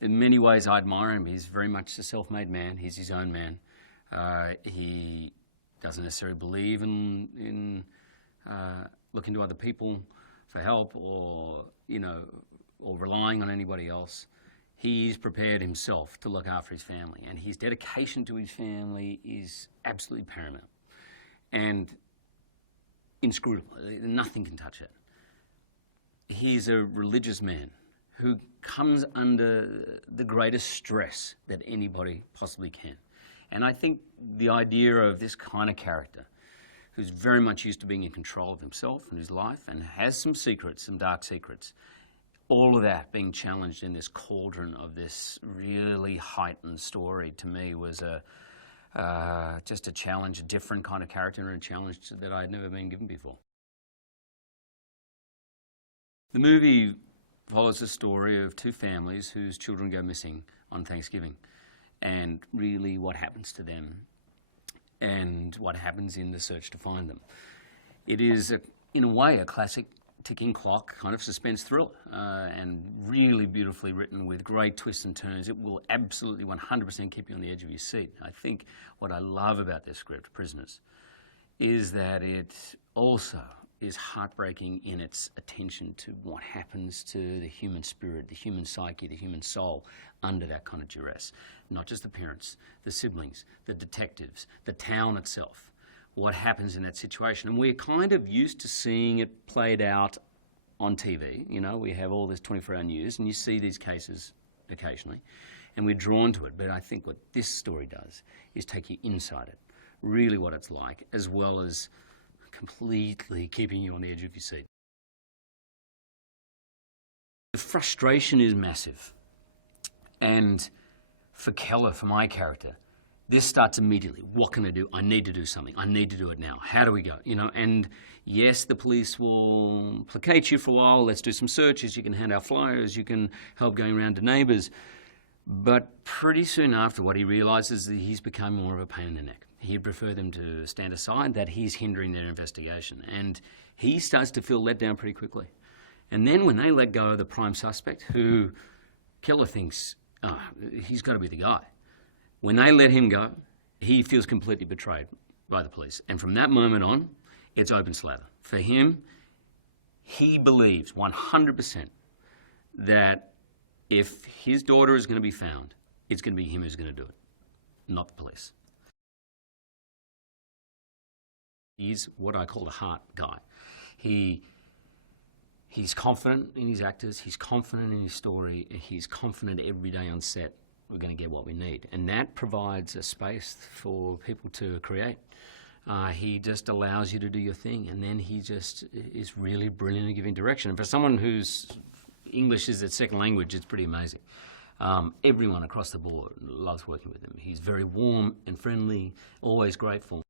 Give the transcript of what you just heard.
in many ways, I admire him. He's very much a self-made man. He's his own man. He doesn't necessarily believe in looking to other people for help or, or relying on anybody else. He's prepared himself to look after his family, and his dedication to his family is absolutely paramount and inscrutable. Nothing can touch it. He's a religious man who comes under the greatest stress that anybody possibly can. And I think the idea of this kind of character, who's very much used to being in control of himself and his life and has some secrets, some dark secrets, all of that being challenged in this cauldron of this really heightened story, to me was just a challenge, a different kind of character and a challenge that I had never been given before. The movie follows the story of two families whose children go missing on Thanksgiving, and really what happens to them and what happens in the search to find them. It is, in a way, a classic ticking clock kind of suspense thriller, and really beautifully written with great twists and turns. It will absolutely 100% keep you on the edge of your seat. I think what I love about this script, Prisoners, is that it also is heartbreaking in its attention to what happens to the human spirit, the human psyche, the human soul under that kind of duress. Not just the parents, the siblings, the detectives, the town itself. What happens in that situation. And we're kind of used to seeing it played out on TV. We have all this 24-hour news, and you see these cases occasionally, and we're drawn to it. But I think what this story does is take you inside it, really what it's like, as well as completely keeping you on the edge of your seat. The frustration is massive. And for Keller, for my character, this starts immediately. What can I do? I need to do something. I need to do it now. How do we go? And yes, the police will placate you for a while. Let's do some searches. You can hand out flyers. You can help going around to neighbours. But pretty soon after, what he realises is that he's become more of a pain in the neck. He'd prefer them to stand aside, that he's hindering their investigation. And he starts to feel let down pretty quickly. And then when they let go of the prime suspect, who Keller thinks, he's got to be the guy. When they let him go, he feels completely betrayed by the police. And from that moment on, it's open slather. For him, he believes 100% that if his daughter is going to be found, it's going to be him who's going to do it, not the police. He's what I call the heart guy. He's confident in his actors, he's confident in his story, he's confident every day on set we're going to get what we need. And that provides a space for people to create. He just allows you to do your thing, and then he just is really brilliant at giving direction. And for someone whose English is their second language, it's pretty amazing. Everyone across the board loves working with him. He's very warm and friendly, always grateful.